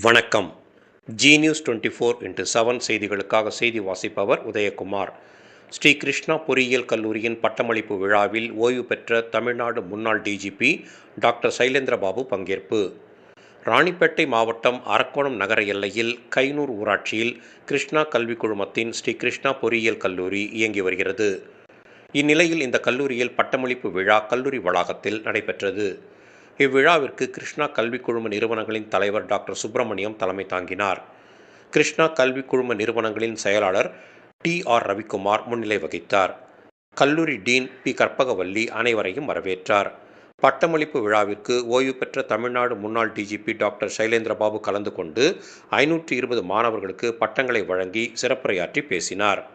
வணக்கம். G news 24x7 செய்திகளுக்காக செய்தி வாசிப்பவர் உதயகுமார். ஸ்ரீ கிருஷ்ணா பொறியியல் கல்லூரியின் பட்டமளிப்பு விழாவில் ஓய்வு பெற்ற தமிழ்நாடு முன்னாள் டிஜிபி டாக்டர் சைலேந்திரபாபு பங்கேற்பு. ராணிப்பேட்டை மாவட்டம் அரக்கோணம் நகர எல்லையில் கைனூர் ஊராட்சியில் கிருஷ்ணா கல்விக் குழுமத்தின் ஸ்ரீ கிருஷ்ணா பொறியியல் கல்லூரி இயங்கி வருகிறது. இந்நிலையில் இந்த கல்லூரியில் பட்டமளிப்பு விழா கல்லூரி வளாகத்தில் நடைபெற்றது. இவ்விழாவிற்கு கிருஷ்ணா கல்விக் குழும நிறுவனங்களின் தலைவர் டாக்டர் சுப்பிரமணியம் தலைமை தாங்கினார். கிருஷ்ணா கல்விக் குழும நிறுவனங்களின் செயலாளர் டி.ஆர். ரவிக்குமார் முன்னிலை வகித்தார். கல்லூரி டீன் பி. கற்பகவல்லி அனைவரையும் வரவேற்றார். பட்டமளிப்பு விழாவிற்கு ஓய்வு பெற்ற தமிழ்நாடு முன்னாள் டிஜிபி டாக்டர் சைலேந்திரபாபு கலந்து கொண்டு 520 மாணவர்களுக்கு பட்டங்களை வழங்கி சிறப்புரையாற்றி பேசினார்.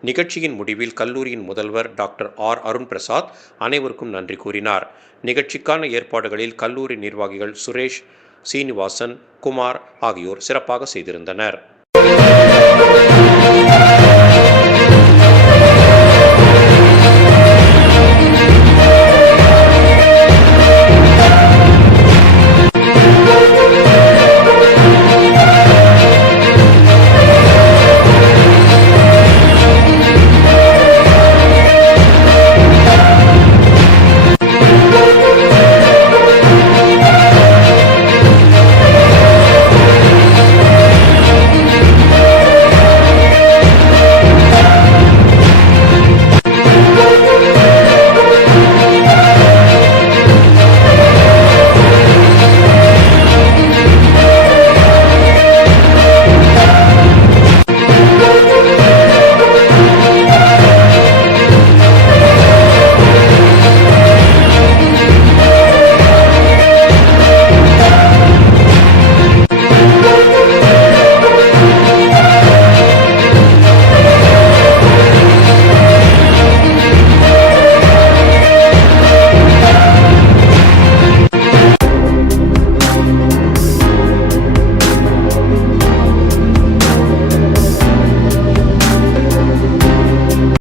நிகழ்ச்சியின் முடிவில் கல்லூரியின் முதல்வர் டாக்டர் ஆர். அருண்பிரசாத் அனைவருக்கும் நன்றி கூறினார். நிகழ்ச்சிக்கான ஏற்பாடுகளில் கல்லூரி நிர்வாகிகள் சுரேஷ், சீனிவாசன், குமார் ஆகியோர் சிறப்பாக செய்திருந்தனர்.